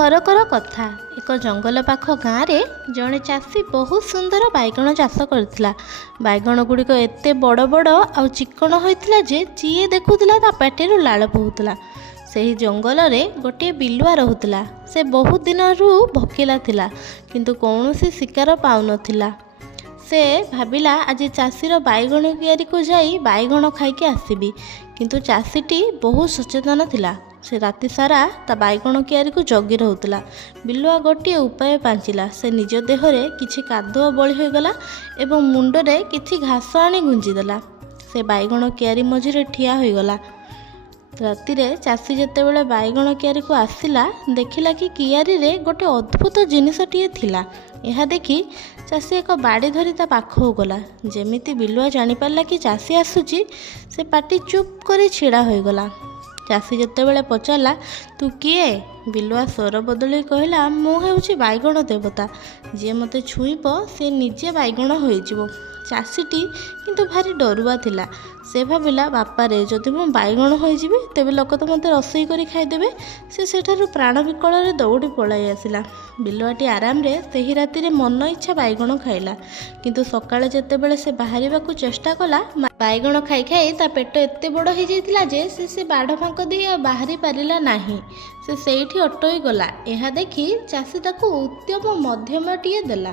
ଥରକର କଥା। ଏକ ଜଙ୍ଗଲ ପାଖ ଗାଁରେ ଜଣେ ଚାଷୀ ବହୁତ ସୁନ୍ଦର ବାଇଗଣ ଚାଷ କରିଥିଲା। ବାଇଗଣ ଗୁଡ଼ିକ ଏତେ ବଡ଼ ବଡ଼ ଆଉ ଚିକ୍କଣ ହୋଇଥିଲା ଯେ ଯିଏ ଦେଖୁଥିଲା ତା ପାଟିରୁ ଲାଳ ବୋହୁଥିଲା। ସେହି ଜଙ୍ଗଲରେ ଗୋଟିଏ ବିଲୁଆ ରହୁଥିଲା। ସେ ବହୁତ ଦିନରୁ ଭୋକିଲା ଥିଲା, କିନ୍ତୁ କୌଣସି ଶିକାର ପାଉନଥିଲା। ସେ ଭାବିଲା ଆଜି ଚାଷୀର ବାଇଗଣ କିଆରୀକୁ ଯାଇ ବାଇଗଣ ଖାଇକି ଆସିବି। କିନ୍ତୁ ଚାଷୀଟି ବହୁତ ସଚେତନ ଥିଲା। ସେ ରାତି ସାରା ତା ବାଇଗଣ କିଆରୀକୁ ଜଗି ରହୁଥିଲା। ବିଲୁଆ ଗୋଟିଏ ଉପାୟ ପାଞ୍ଚିଲା। ସେ ନିଜ ଦେହରେ କିଛି କାଦୁଅ ବଳି ହୋଇଗଲା ଏବଂ ମୁଣ୍ଡରେ କିଛି ଘାସ ଆଣି ଗୁଞ୍ଜିଦେଲା। ସେ ବାଇଗଣ କିଆରୀ ମଝିରେ ଠିଆ ହୋଇଗଲା। ରାତିରେ ଚାଷୀ ଯେତେବେଳେ ବାଇଗଣ କିଆରୀକୁ ଆସିଲା, ଦେଖିଲା କି କିଆରୀରେ ଗୋଟେ ଅଦ୍ଭୁତ ଜିନିଷଟିଏ ଥିଲା। ଏହା ଦେଖି ଚାଷୀ ଏକ ବାଡ଼ି ଧରି ତା ପାଖକୁ ଗଲା। ଯେମିତି ବିଲୁଆ ଜାଣିପାରିଲା କି ଚାଷୀ ଆସୁଛି, ସେ ପାଟି ଚୁପ୍ କରି ଛିଡ଼ା ହୋଇଗଲା। ଚାଷୀ ଯେତେବେଳେ ପଚାରିଲା, ତୁ କିଏ? ବିଲୁଆ ସ୍ୱର ବଦଳାଇ କହିଲା, ମୁଁ ହେଉଛି ବାଇଗଣ ଦେବତା। ଯିଏ ମୋତେ ଛୁଇଁବ ସେ ନିଜେ ବାଇଗଣ ହୋଇଯିବ। ଚାଷୀଟି କିନ୍ତୁ ଭାରି ଡରୁଆ ଥିଲା। ସେ ଭାବିଲା, ବାପାରେ, ଯଦି ମୁଁ ବାଇଗଣ ହୋଇଯିବି ତେବେ ଲୋକ ତ ମୋତେ ରୋଷେଇ କରି ଖାଇଦେବେ। ସେ ସେଠାରୁ ପ୍ରାଣ ବିକଳରେ ଦୌଡ଼ି ପଳାଇ ଆସିଲା। ବିଲୁଆଟି ଆରାମରେ ସେହି ରାତିରେ ମନ ଇଚ୍ଛା ବାଇଗଣ ଖାଇଲା। କିନ୍ତୁ ସକାଳେ ଯେତେବେଳେ ସେ ବାହାରିବାକୁ ଚେଷ୍ଟା କଲା, ବାଇଗଣ ଖାଇ ଖାଇ ତା ପେଟ ଏତେ ବଡ଼ ହୋଇଯାଇଥିଲା ଯେ ସେ ବାଡ଼ ଫାଙ୍କ ଦେଇ ଆଉ ବାହାରି ପାରିଲା ନାହିଁ। ସେ ସେଇଠି ଅଟୋଇ ଗଲା। ଏହା ଦେଖି ଚାଷୀ ତାକୁ ଉତ୍ତମ ମଧ୍ୟମଟିଏ ଦେଲା।